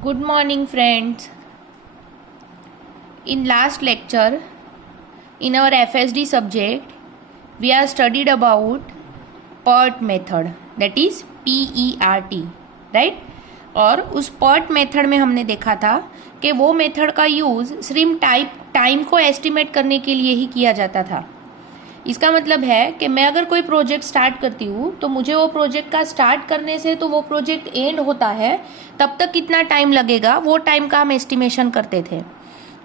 Good morning, friends. In last lecture, in our FSD subject, we have studied about PERT method, that is PERT, right? और उस PERT method में हमने देखा था कि वो मेथड का यूज़ सिर्फ टाइम को एस्टिमेट करने के लिए ही किया जाता था। इसका मतलब है कि मैं अगर कोई प्रोजेक्ट स्टार्ट करती हूँ तो मुझे वो प्रोजेक्ट का स्टार्ट करने से तो वो प्रोजेक्ट एंड होता है तब तक कितना टाइम लगेगा वो टाइम का हम एस्टिमेशन करते थे।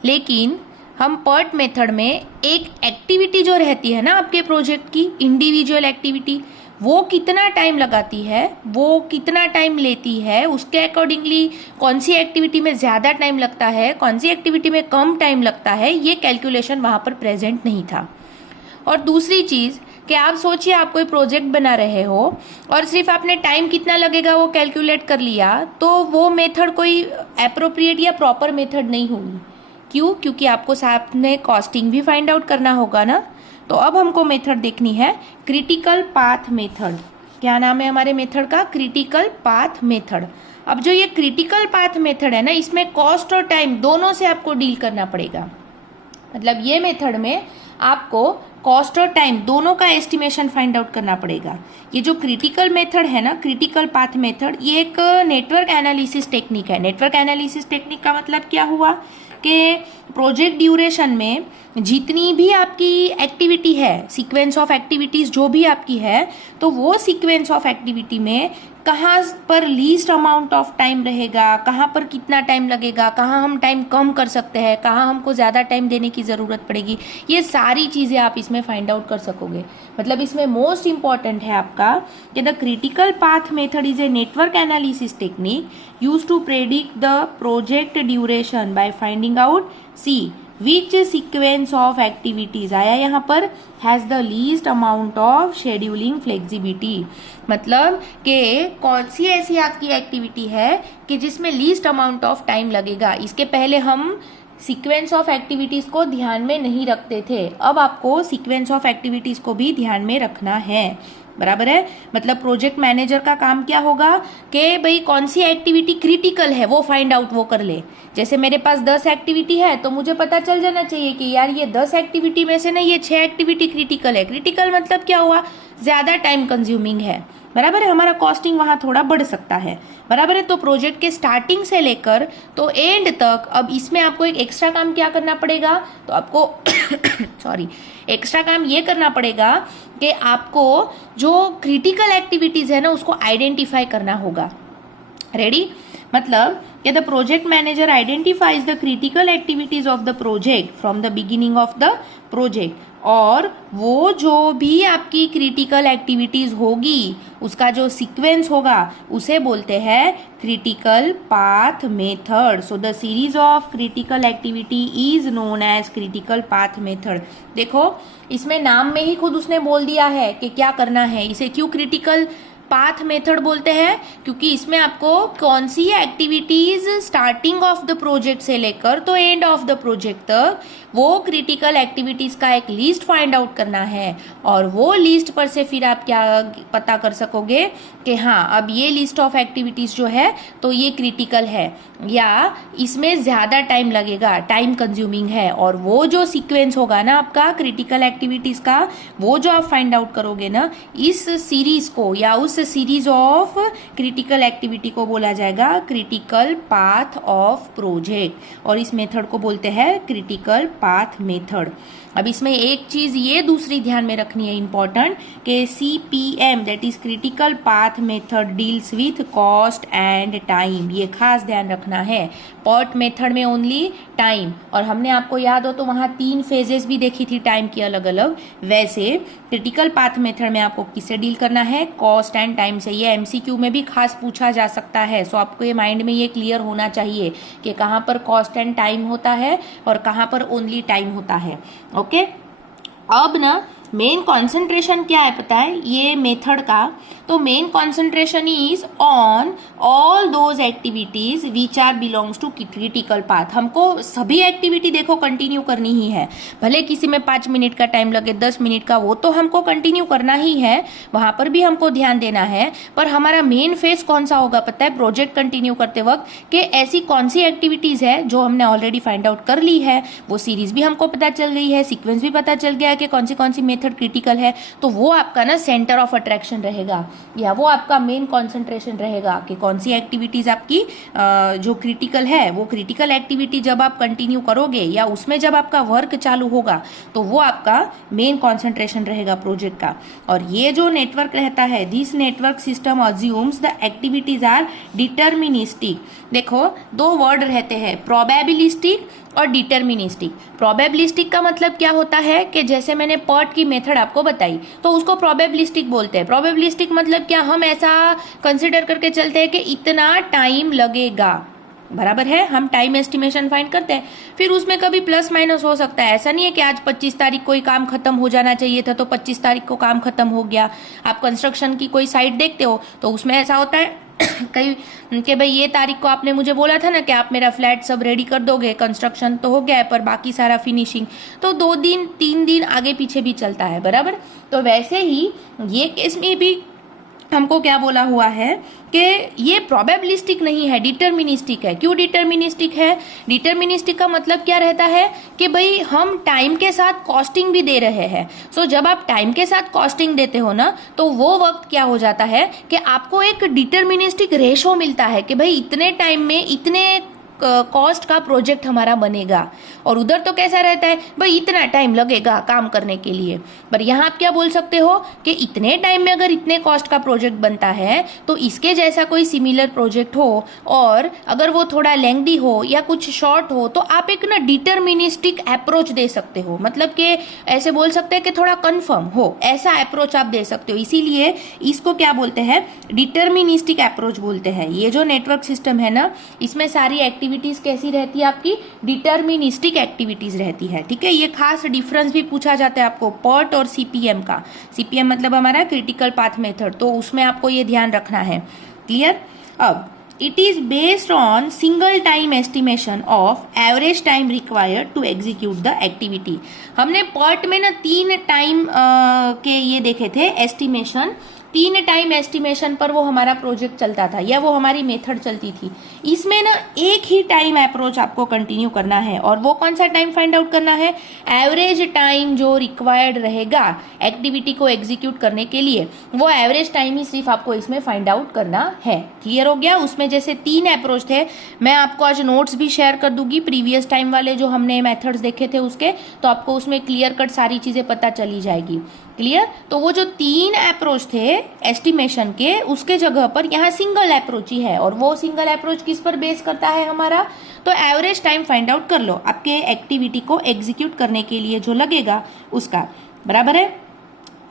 लेकिन हम PERT मेथड में एक एक्टिविटी जो रहती है ना आपके प्रोजेक्ट की इंडिविजुअल एक्टिविटी, वो कितना टाइम लगाती है, वो कितना टाइम लेती है, उसके अकॉर्डिंगली कौन सी एक्टिविटी में ज़्यादा टाइम लगता है, कौन सी एक्टिविटी में कम टाइम लगता है, ये कैलकुलेशन वहाँ पर प्रेजेंट नहीं था। और दूसरी चीज़ कि आप सोचिए आप कोई प्रोजेक्ट बना रहे हो और सिर्फ आपने टाइम कितना लगेगा वो कैलकुलेट कर लिया, तो वो मेथड कोई एप्रोप्रिएट या प्रॉपर मेथड नहीं होगी। क्यों? क्योंकि आपको साथ में कॉस्टिंग भी फाइंड आउट करना होगा ना। तो अब हमको मेथड देखनी है क्रिटिकल पाथ मेथड। क्या नाम है हमारे मेथड का? Critical path method. अब जो ये क्रिटिकल पाथ मेथड है ना, इसमें कॉस्ट और टाइम दोनों से आपको डील करना पड़ेगा। मतलब ये मेथड में आपको कॉस्ट और टाइम दोनों का एस्टिमेशन फाइंड आउट करना पड़ेगा। ये जो क्रिटिकल मेथड है ना, क्रिटिकल पाथ मेथड, ये एक नेटवर्क एनालिसिस टेक्निक है। नेटवर्क एनालिसिस टेक्निक का मतलब क्या हुआ कि प्रोजेक्ट ड्यूरेशन में जितनी भी आपकी एक्टिविटी है, सीक्वेंस ऑफ एक्टिविटीज़ जो भी आपकी है, तो वो सीक्वेंस ऑफ एक्टिविटी में कहाँ पर लीस्ट अमाउंट ऑफ टाइम रहेगा, कहाँ पर कितना टाइम लगेगा, कहाँ हम टाइम कम कर सकते हैं, कहाँ हमको ज़्यादा टाइम देने की ज़रूरत पड़ेगी, ये सारी चीज़ें आप इसमें फाइंड आउट कर सकोगे। मतलब इसमें मोस्ट इंपॉर्टेंट है आपका कि the critical path method is a network analysis technique use to predict the project duration by finding out see which sequence of activities आया यहाँ पर has the least amount of scheduling flexibility. मतलब कि कौन सी ऐसी आपकी एक्टिविटी है कि जिसमें लीस्ट अमाउंट ऑफ टाइम लगेगा। इसके पहले हम सीक्वेंस ऑफ एक्टिविटीज़ को ध्यान में नहीं रखते थे, अब आपको सीक्वेंस ऑफ एक्टिविटीज़ को भी ध्यान में रखना है। बराबर है। मतलब प्रोजेक्ट मैनेजर का काम क्या होगा कि भाई कौन सी एक्टिविटी क्रिटिकल है वो फाइंड आउट वो कर ले। जैसे मेरे पास 10 एक्टिविटी है तो मुझे पता चल जाना चाहिए कि यार ये 10 एक्टिविटी में से ना ये 6 एक्टिविटी क्रिटिकल है। क्रिटिकल मतलब क्या हुआ? ज़्यादा टाइम कंज्यूमिंग है। बराबर है। हमारा कॉस्टिंग वहाँ थोड़ा बढ़ सकता है। बराबर है। तो प्रोजेक्ट के स्टार्टिंग से लेकर तो एंड तक अब इसमें आपको एक एक्स्ट्रा काम क्या करना पड़ेगा, तो आपको सॉरी एक्स्ट्रा काम ये करना पड़ेगा कि आपको जो क्रिटिकल एक्टिविटीज़ है ना उसको आइडेंटिफाई करना होगा। रेडी? मतलब कि the project manager identifies the critical activities of the project from the beginning of the project, और वो जो भी आपकी क्रिटिकल एक्टिविटीज होगी उसका जो सीक्वेंस होगा उसे बोलते हैं critical path method. So the series of critical activity is known as critical path method. देखो इसमें नाम में ही खुद उसने बोल दिया है कि क्या करना है। इसे क्यों क्रिटिकल पाथ मेथड बोलते हैं? क्योंकि इसमें आपको कौन सी activities starting of the project से लेकर तो एंड ऑफ द प्रोजेक्ट तक वो क्रिटिकल एक्टिविटीज का एक लिस्ट फाइंड आउट करना है, और वो लिस्ट पर से फिर आप क्या पता कर सकोगे कि हाँ अब ये लिस्ट ऑफ एक्टिविटीज जो है तो ये क्रिटिकल है या इसमें ज़्यादा टाइम लगेगा, टाइम कंज्यूमिंग है। और वो जो सीक्वेंस होगा ना आपका क्रिटिकल एक्टिविटीज़ का, वो जो आप फाइंड आउट करोगे ना, इस सीरीज को या उस सीरीज ऑफ क्रिटिकल एक्टिविटी को बोला जाएगा क्रिटिकल पाथ ऑफ प्रोजेक्ट, और इस मेथड को बोलते हैं क्रिटिकल पाथ मेथड। अब इसमें एक चीज ये दूसरी ध्यान में रखनी है इंपॉर्टेंट कि CPM that is critical path method deals with cost and time. ये खास ध्यान रखना है। PERT मेथड में ओनली टाइम, और हमने आपको याद हो तो वहाँ 3 फेजेस भी देखी थी टाइम की अलग अलग। वैसे क्रिटिकल पाथ मेथड में आपको किससे डील करना है? कॉस्ट एंड टाइम से। ये MCQ में भी खास पूछा जा सकता है। सो आपको ये माइंड में ये क्लियर होना चाहिए कि कहाँ पर कॉस्ट एंड टाइम होता है और कहाँ पर ओनली टाइम होता है। ओके। अब ना मेन कॉन्सेंट्रेशन क्या है पता है ये मेथड का? तो main concentration is on all those activities which are belongs to critical path. हमको सभी एक्टिविटी देखो कंटिन्यू करनी ही है, भले किसी में 5 मिनट का टाइम लगे, 10 मिनट का, वो तो हमको कंटिन्यू करना ही है, वहां पर भी हमको ध्यान देना है। पर हमारा मेन फेस कौन सा होगा पता है प्रोजेक्ट कंटिन्यू करते वक्त, कि ऐसी कौन सी एक्टिविटीज है जो हमने ऑलरेडी फाइंड आउट कर ली है, वो सीरीज भी हमको पता चल गई है, सीक्वेंस भी पता चल गया है कि कौन सी मेथड क्रिटिकल है। तो वो आपका ना सेंटर ऑफ अट्रैक्शन रहेगा, या वो आपका मेन कॉन्सेंट्रेशन रहेगा कि कौन सी एक्टिविटीज आपकी जो क्रिटिकल है, वो क्रिटिकल एक्टिविटी जब आप कंटिन्यू करोगे या उसमें जब आपका वर्क चालू होगा तो वो आपका मेन कॉन्सेंट्रेशन रहेगा प्रोजेक्ट का। और ये जो नेटवर्क रहता है, this network system assumes the activities are deterministic. देखो 2 वर्ड रहते हैं, प्रोबेबिलिस्टिक और डिटर्मिनिस्टिक। प्रोबेबिलिस्टिक का मतलब क्या होता है कि जैसे मैंने पर्ट की मेथड आपको बताई तो उसको प्रोबेबिलिस्टिक बोलते हैं। प्रोबेबिलिस्टिक मतलब क्या, हम ऐसा कंसिडर करके चलते हैं कि इतना टाइम लगेगा, बराबर है, हम टाइम एस्टिमेशन फाइंड करते हैं, फिर उसमें कभी प्लस माइनस हो सकता है। ऐसा नहीं है कि आज 25 तारीख को ही काम खत्म हो जाना चाहिए था तो 25 तारीख को काम खत्म हो गया। आप कंस्ट्रक्शन की कोई साइट देखते हो तो उसमें ऐसा होता है कई कि भाई ये तारीख को आपने मुझे बोला था ना कि आप मेरा फ्लैट सब रेडी कर दोगे, कंस्ट्रक्शन तो हो गया है पर बाकी सारा फिनिशिंग, तो 2 दिन 3 दिन आगे पीछे भी चलता है, बराबर। तो वैसे ही ये केस में भी हमको क्या बोला हुआ है कि ये प्रोबेबिलिस्टिक नहीं है, डिटर्मिनिस्टिक है। क्यों डिटर्मिनिस्टिक है? डिटर्मिनिस्टिक का मतलब क्या रहता है कि भाई हम टाइम के साथ कॉस्टिंग भी दे रहे हैं। सो जब आप टाइम के साथ कॉस्टिंग देते हो ना तो वो वक्त क्या हो जाता है कि आपको एक डिटर्मिनिस्टिक रेशो मिलता है कि भाई इतने टाइम में इतने कॉस्ट का प्रोजेक्ट हमारा बनेगा। और उधर तो कैसा रहता है भाई इतना टाइम लगेगा काम करने के लिए, पर यहाँ आप क्या बोल सकते हो कि इतने टाइम में अगर इतने कॉस्ट का प्रोजेक्ट बनता है तो इसके जैसा कोई सिमिलर प्रोजेक्ट हो और अगर वो थोड़ा लेंथी हो या कुछ शॉर्ट हो तो आप एक ना डिटर्मिनिस्टिक अप्रोच दे सकते हो, मतलब कि ऐसे बोल सकते हैं कि थोड़ा कंफर्म हो, ऐसा अप्रोच आप दे सकते हो। इसीलिए इसको क्या बोलते हैं, डिटर्मिनिस्टिक अप्रोच बोलते हैं। ये जो नेटवर्क सिस्टम है ना इसमें सारी एक्टिविटीज कैसी रहती है आपकी, डिटर्मिनिस्टिक एक्टिविटीज रहती है, ठीक है। ये खास डिफरेंस भी पूछा जाता है आपको पर्ट और सीपीएम का। सीपीएम मतलब हमारा क्रिटिकल पाथ मेथड, तो उसमें आपको ये ध्यान रखना है, क्लियर। अब it is based on single time estimation of average time required to execute the activity. हमने पर्ट में ना 3 टाइम के ये देखे थे एस्टिमेशन, 3 टाइम एस्टिमेशन पर वो हमारा प्रोजेक्ट चलता था या वो हमारी मेथड चलती थी। इसमें ना एक ही टाइम अप्रोच आपको कंटिन्यू करना है, और वो कौन सा टाइम फाइंड आउट करना है, एवरेज टाइम जो रिक्वायर्ड रहेगा एक्टिविटी को एग्जीक्यूट करने के लिए, वो एवरेज टाइम ही सिर्फ आपको इसमें फाइंड आउट करना है। क्लियर हो गया। उसमें जैसे 3 अप्रोच थे, मैं आपको आज नोट्स भी शेयर कर दूंगी प्रीवियस टाइम वाले जो हमने मेथड्स देखे थे उसके, तो आपको उसमें क्लियर कट सारी चीजें पता चली जाएगी, क्लियर। तो वो जो 3 अप्रोच थे एस्टिमेशन के, उसके जगह पर यहाँ सिंगल अप्रोच ही है, और वो सिंगल अप्रोच किस पर बेस करता है हमारा, तो एवरेज टाइम फाइंड आउट कर लो आपके एक्टिविटी को एग्जीक्यूट करने के लिए जो लगेगा उसका, बराबर है।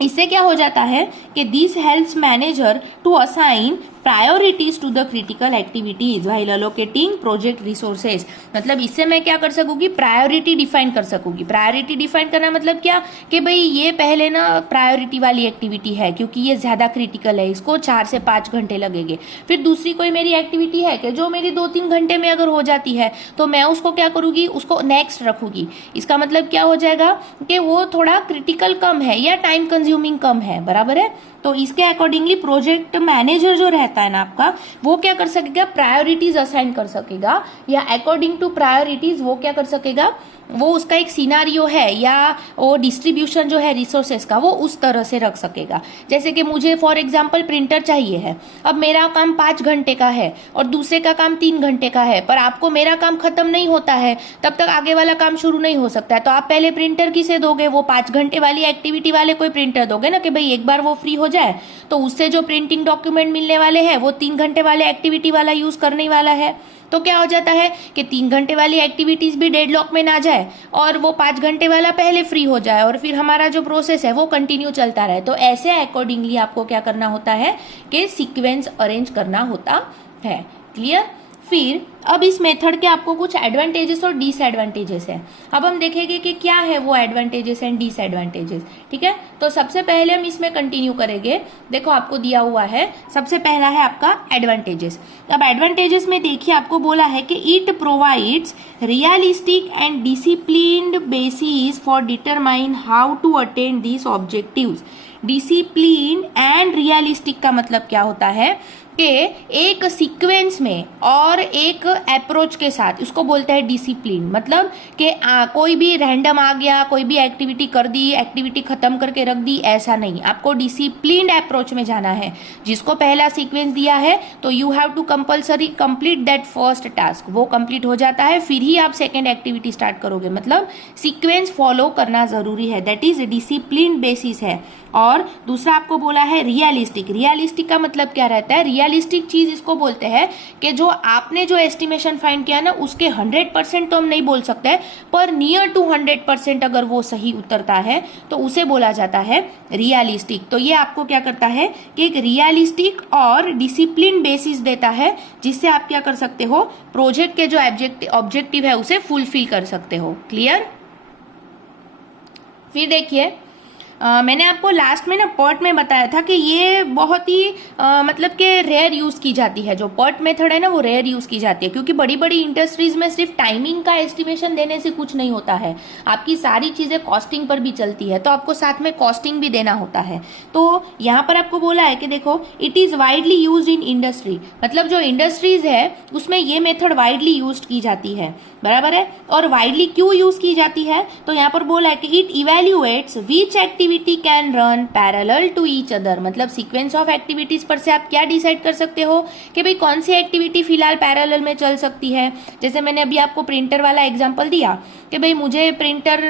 इससे क्या हो जाता है कि this helps manager to assign priorities to the critical activities while allocating project resources. मतलब इससे मैं क्या कर सकूंगी, प्रायोरिटी डिफाइन कर सकूंगी। प्रायोरिटी डिफाइन करना मतलब क्या कि भाई ये पहले ना प्रायोरिटी वाली एक्टिविटी है क्योंकि ये ज्यादा क्रिटिकल है, इसको 4 से 5 घंटे लगेंगे। फिर दूसरी कोई मेरी एक्टिविटी है कि जो मेरी 2-3 घंटे में अगर हो जाती है तो मैं उसको क्या करूंगी, उसको नेक्स्ट रखूंगी। इसका मतलब क्या हो जाएगा कि वो थोड़ा क्रिटिकल कम है या टाइम कंज्यूमिंग कम है, बराबर है। तो इसके अकॉर्डिंगली प्रोजेक्ट मैनेजर जो रहता है ना आपका, वो क्या कर सकेगा, प्रायोरिटीज असाइन कर सकेगा, या अकॉर्डिंग टू प्रायोरिटीज वो क्या कर सकेगा, वो उसका एक सिनारियो है या वो डिस्ट्रीब्यूशन जो है रिसोर्सेस का वो उस तरह से रख सकेगा। जैसे कि मुझे फॉर एग्जांपल प्रिंटर चाहिए है, अब मेरा काम 5 घंटे का है और दूसरे का काम 3 घंटे का है, पर आपको मेरा काम खत्म नहीं होता है तब तक आगे वाला काम शुरू नहीं हो सकता है, तो आप पहले प्रिंटर किसे दोगे, वो 5 घंटे वाली एक्टिविटी वाले कोई प्रिंटर दोगे ना, कि भाई एक बार वो फ्री हो जाए तो उससे जो प्रिंटिंग डॉक्यूमेंट मिलने वाले हैं वो 3 घंटे वाले एक्टिविटी वाला यूज करने वाला है। तो क्या हो जाता है कि 3 घंटे वाली एक्टिविटीज भी डेडलॉक में ना जाए और वो 5 घंटे वाला पहले फ्री हो जाए, और फिर हमारा जो प्रोसेस है वो कंटिन्यू चलता रहे। तो ऐसे अकॉर्डिंगली आपको क्या करना होता है कि सीक्वेंस अरेंज करना होता है, क्लियर। फिर अब इस मेथड के आपको कुछ एडवांटेजेस और डिसएडवांटेजेस है। अब हम देखेंगे कि क्या है वो एडवांटेजेस एंड डिसएडवांटेजेस। ठीक है, तो सबसे पहले हम इसमें कंटिन्यू करेंगे। देखो आपको दिया हुआ है, सबसे पहला है आपका एडवांटेजेस। अब एडवांटेजेस में देखिए आपको बोला है कि it provides realistic and disciplined basis for determine how to attain this objectives. Discipline and realistic का मतलब क्या होता है कि एक सीक्वेंस में और एक अप्रोच के साथ, उसको बोलते हैं डिसिप्लिन। मतलब कि कोई भी रैंडम आ गया, कोई भी एक्टिविटी कर दी, एक्टिविटी खत्म करके रख दी, ऐसा नहीं। आपको डिसिप्लिन्ड अप्रोच में जाना है। जिसको पहला सीक्वेंस दिया है तो you have to compulsory complete that first task, वो कंप्लीट हो जाता है, फिर ही आप सेकेंड एक्टिविटी स्टार्ट करोगे। मतलब सीक्वेंस फॉलो करना जरूरी है, दैट इज डिसिप्लिन बेसिस है। और दूसरा आपको बोला है रियलिस्टिक। रियलिस्टिक का मतलब क्या रहता है? रियलिस्टिक चीज इसको बोलते हैं कि जो आपने जो एस्टिमेशन फाइंड किया ना, उसके 100% तो हम नहीं बोल सकते, पर नियर टू 100% अगर वो सही उतरता है तो उसे बोला जाता है रियलिस्टिक। तो ये आपको क्या करता है कि एक रियलिस्टिक और डिसिप्लिन बेसिस देता है, जिससे आप क्या कर सकते हो, प्रोजेक्ट के जो ऑब्जेक्टिव है उसे फुलफिल कर सकते हो। क्लियर? फिर देखिए मैंने आपको लास्ट में ना पर्ट में बताया था कि ये बहुत ही मतलब कि रेयर यूज की जाती है। जो पर्ट मेथड है ना वो रेयर यूज की जाती है, क्योंकि बड़ी बड़ी इंडस्ट्रीज में सिर्फ टाइमिंग का एस्टिमेशन देने से कुछ नहीं होता है, आपकी सारी चीजें कॉस्टिंग पर भी चलती है, तो आपको साथ में कॉस्टिंग भी देना होता है। तो यहाँ पर आपको बोला है कि देखो it is widely use in industry. मतलब जो इंडस्ट्रीज है उसमें ये मेथड वाइडली यूज की जाती है, बराबर है। और वाइडली क्यों यूज की जाती है तो यहाँ पर बोला है कि it evaluates which activity can run parallel to each other. मतलब सीक्वेंस ऑफ एक्टिविटीज पर से आप क्या डिसाइड कर सकते हो कि भाई कौन सी एक्टिविटी फिलहाल पैरेलल में चल सकती है। जैसे मैंने अभी आपको प्रिंटर वाला एग्जांपल दिया कि भाई मुझे प्रिंटर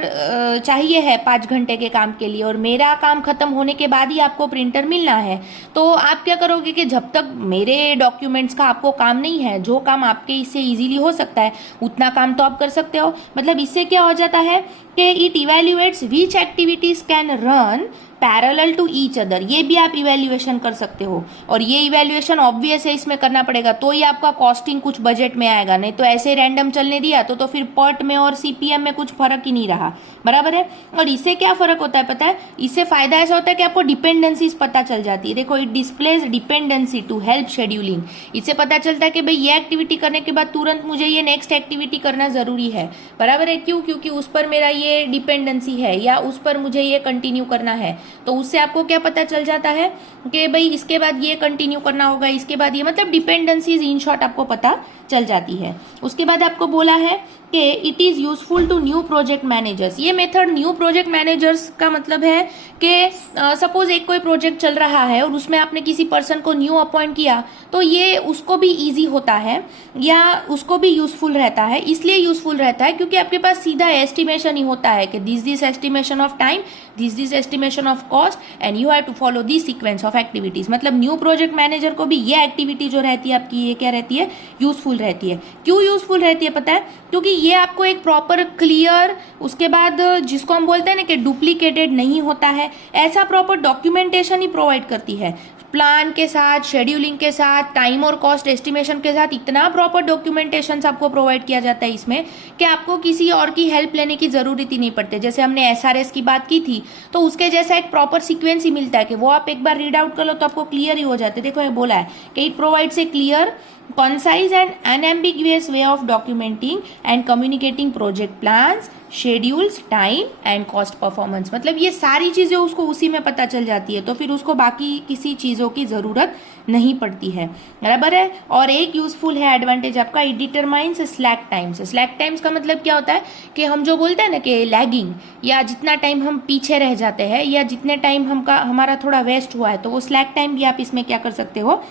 चाहिए है 5 घंटे के काम के लिए, और मेरा काम खत्म होने के बाद ही आपको प्रिंटर मिलना है। तो आप क्या करोगे कि जब तक मेरे डॉक्यूमेंट्स का आपको काम नहीं है, जो काम आपके इससे इजीली हो सकता है उतना काम तो आप कर सकते हो। मतलब इससे क्या हो जाता है कि it evaluates which activities can run parallel to each other. ये भी आप इवेल्युएशन कर सकते हो, और ये इवेल्युएशन ऑब्वियस है इसमें करना पड़ेगा, तो ही आपका कॉस्टिंग कुछ बजट में आएगा। नहीं तो ऐसे रैंडम चलने दिया तो फिर पर्ट में और सीपीएम में कुछ फर्क ही नहीं रहा, बराबर है। और इससे क्या फर्क होता है पता है? इससे फायदा ऐसा होता है कि आपको डिपेंडेंसीज पता चल जाती है। देखो it displays dependency to help scheduling. इससे पता चलता है कि भाई ये एक्टिविटी करने के बाद तुरंत मुझे ये नेक्स्ट एक्टिविटी करना जरूरी है, बराबर है। क्यों? क्योंकि उस पर मेरा ये डिपेंडेंसी है या उस पर मुझे ये कंटिन्यू करना है। तो उससे आपको क्या पता चल जाता है कि भाई इसके बाद ये कंटिन्यू करना होगा, इसके बाद ये, मतलब डिपेंडेंसीज इन शॉर्ट आपको पता चल जाती है। उसके बाद आपको बोला है कि it is useful to new project managers. ये मेथड न्यू प्रोजेक्ट मैनेजर्स का मतलब है कि सपोज एक कोई प्रोजेक्ट चल रहा है और उसमें आपने किसी पर्सन को न्यू अपॉइंट किया, तो ये उसको भी इजी होता है या उसको भी यूजफुल रहता है। इसलिए यूजफुल रहता है क्योंकि आपके पास सीधा एस्टिमेशन ही होता है कि this estimation of time, this estimation of cost, and you have to follow this sequence of activities. मतलब न्यू प्रोजेक्ट मैनेजर को भी ये एक्टिविटी जो रहती है आपकी, ये क्या रहती है? यूजफुल रहती है। क्यों यूजफुल रहती है पता है? क्योंकि ये आपको एक प्रॉपर क्लियर, उसके बाद जिसको हम बोलते हैं ना कि डुप्लीकेटेड नहीं होता है, ऐसा प्रॉपर डॉक्यूमेंटेशन ही प्रोवाइड करती है। प्लान के साथ, शेड्यूलिंग के साथ, टाइम और कॉस्ट एस्टिमेशन के साथ इतना प्रॉपर डॉक्यूमेंटेशन आपको प्रोवाइड किया जाता है इसमें कि आपको किसी और की हेल्प लेने की जरूरत ही नहीं पड़ती। जैसे हमने एसआरएस की बात की थी, तो उसके जैसा एक प्रॉपर सीक्वेंस ही मिलता है कि वो आप एक बार रीड आउट कर लो तो आपको क्लियर ही हो जाते हैं। देखो ये बोला है कि it provides a clear, concise and unambiguous way of documenting and communicating project plans, schedules, time and cost performance। मतलब ये सारी चीजें उसको उसी में पता चल जाती है, तो फिर उसको बाकी किसी चीजों की जरूरत नहीं पड़ती है, बराबर है। और एक यूजफुल है एडवांटेज आपका, it determines slack times. Slack times का मतलब क्या होता है कि हम जो बोलते हैं ना कि लैगिंग, या जितना टाइम हम पीछे रह जाते हैं या जितने टाइम हमारा थोड़ा वेस्ट हुआ है, तो वो स्लैक टाइम भी आप इसमें क्या कर सकते हो?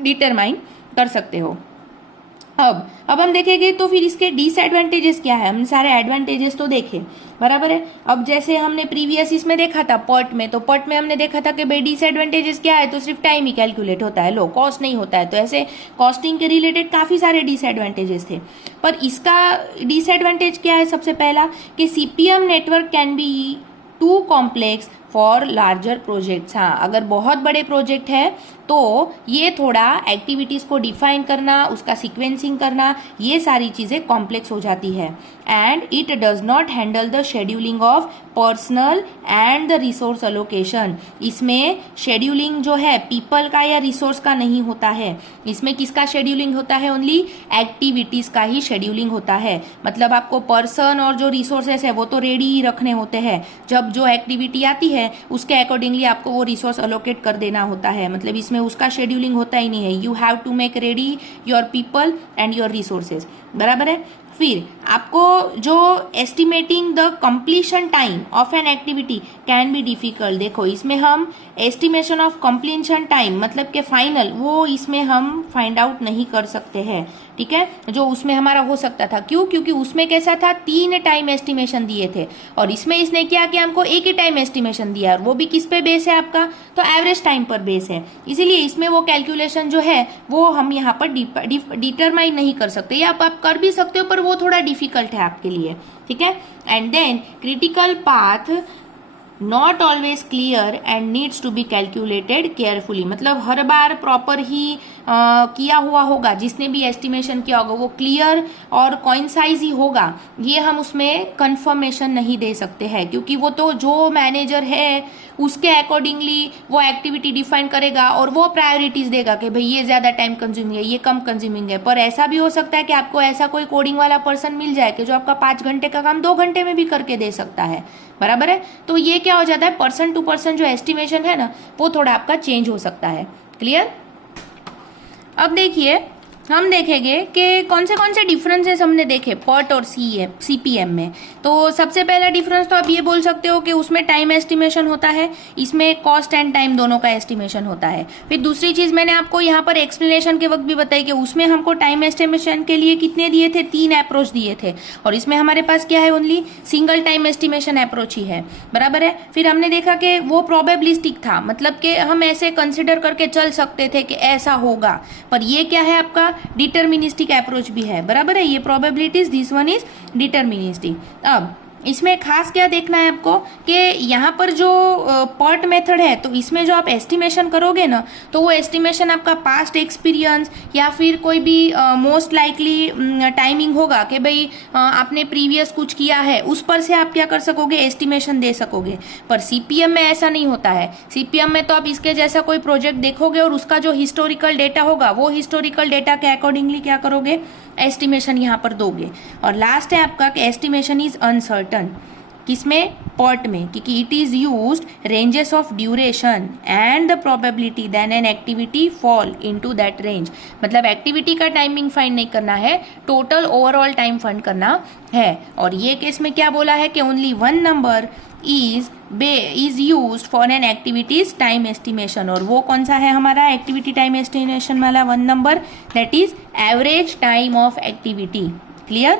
डिटरमाइन कर सकते हो। अब हम देखेंगे तो फिर इसके डिसएडवांटेजेस क्या है। हम सारे एडवांटेजेस तो देखे, बराबर है। अब जैसे हमने प्रीवियस इसमें देखा था पर्ट में, तो पर्ट में हमने देखा था कि भाई डिसएडवांटेजेस क्या है, तो सिर्फ टाइम ही कैलकुलेट होता है, लो कॉस्ट नहीं होता है। तो ऐसे कॉस्टिंग के रिलेटेड काफी सारे डिसएडवांटेजेस थे, पर इसका डिसएडवांटेज क्या है? सबसे पहला कि CPM network can be too complex for larger projects. हाँ, अगर बहुत बड़े प्रोजेक्ट है तो ये थोड़ा एक्टिविटीज़ को डिफाइन करना, उसका सीक्वेंसिंग करना, ये सारी चीज़ें कॉम्प्लेक्स हो जाती है। And it does not handle the scheduling of personal and the resource allocation. इसमें शेड्यूलिंग जो है पीपल का या रिसोर्स का नहीं होता है, इसमें किसका शेड्यूलिंग होता है? ओनली एक्टिविटीज़ का ही शेड्यूलिंग होता है। मतलब आपको पर्सन और जो रिसोर्सेस है वो तो रेडी ही रखने होते हैं, जब जो एक्टिविटी आती है उसके अकॉर्डिंगली आपको वो रिसोर्स अलोकेट कर देना होता है। मतलब इसमें उसका शेड्यूलिंग होता ही नहीं है। You have to make ready your people and your resources, बराबर है। फिर आपको जो estimating the completion time of an activity can be difficult. देखो इसमें हम एस्टिमेशन ऑफ कंप्लीशन टाइम मतलब के फाइनल वो इसमें हम फाइंड आउट नहीं कर सकते हैं, ठीक है, जो उसमें हमारा हो सकता था। क्यों? क्योंकि उसमें कैसा था, 3 टाइम एस्टिमेशन दिए थे और इसमें इसने क्या किया कि हमको 1 ही टाइम एस्टिमेशन दिया, और वो भी किस पे बेस है आपका? तो एवरेज टाइम पर बेस है। इसीलिए इसमें वो कैलकुलेशन जो है वो हम यहाँ पर डिटरमाइन नहीं कर सकते, या आप कर भी सकते हो पर वो थोड़ा डिफिकल्ट है आपके लिए, ठीक है। And then critical path not always clear and needs to be calculated carefully. मतलब हर बार प्रॉपर ही किया हुआ होगा, जिसने भी एस्टिमेशन किया होगा वो क्लियर और कॉइंसाइज ही होगा, ये हम उसमें कंफर्मेशन नहीं दे सकते हैं, क्योंकि वो तो जो मैनेजर है उसके अकॉर्डिंगली वो एक्टिविटी डिफाइन करेगा और वो प्रायोरिटीज देगा कि भाई ये ज्यादा टाइम कंज्यूमिंग है, ये कम कंज्यूमिंग है। पर ऐसा भी हो सकता है कि आपको ऐसा कोई कोडिंग वाला पर्सन मिल जाए कि जो आपका 5 घंटे का काम 2 घंटे में भी करके दे सकता है, बराबर है। तो ये क्या हो जाता है, पर्सन टू पर्सन जो एस्टिमेशन है ना वो थोड़ा आपका चेंज हो सकता है। क्लियर? अब देखिए हम देखेंगे कि कौन से डिफरेंसेस हमने देखे पर्ट और सीपीएम में। तो सबसे पहला डिफरेंस तो आप ये बोल सकते हो कि उसमें टाइम एस्टिमेशन होता है, इसमें कॉस्ट एंड टाइम दोनों का एस्टिमेशन होता है। फिर दूसरी चीज मैंने आपको यहाँ पर एक्सप्लेनेशन के वक्त भी बताई कि उसमें हमको टाइम एस्टिमेशन के लिए कितने दिए थे, 3 अप्रोच दिए थे, और इसमें हमारे पास क्या है, only single time estimation approach ही है, बराबर है। फिर हमने देखा कि वो प्रोबेबिलिस्टिक था, मतलब कि हम ऐसे कंसिडर करके चल सकते थे कि ऐसा होगा, पर ये क्या है आपका डिटर्मिनिस्टिक अप्रोच भी है, बराबर है। ये probabilities, this one is deterministic. अब इसमें खास क्या देखना है आपको कि यहाँ पर जो पर्ट मेथड है तो इसमें जो आप एस्टिमेशन करोगे ना तो वो एस्टिमेशन आपका पास्ट एक्सपीरियंस या फिर कोई भी मोस्ट लाइकली टाइमिंग होगा कि भाई आपने प्रीवियस कुछ किया है उस पर से आप क्या कर सकोगे, एस्टिमेशन दे सकोगे। पर सीपीएम में ऐसा नहीं होता है। सीपीएम में तो आप इसके जैसा कोई प्रोजेक्ट देखोगे और उसका जो हिस्टोरिकल डेटा होगा वो हिस्टोरिकल डेटा के अकॉर्डिंगली क्या करोगे, एस्टिमेशन यहाँ पर दोगे। और लास्ट है आपका कि एस्टिमेशन इज अनसर्टन, किसमें, पर्ट में, क्योंकि it is used ranges of duration and the probability then an activity fall into that range. मतलब एक्टिविटी का टाइमिंग फाइंड नहीं करना है, टोटल ओवरऑल टाइम फाइंड करना है। और ये केस में क्या बोला है कि only 1 number is used for an activities time estimation, और वो कौन सा है हमारा एक्टिविटी टाइम एस्टिमेशन वाला 1 number, that is average time of activity. Clear?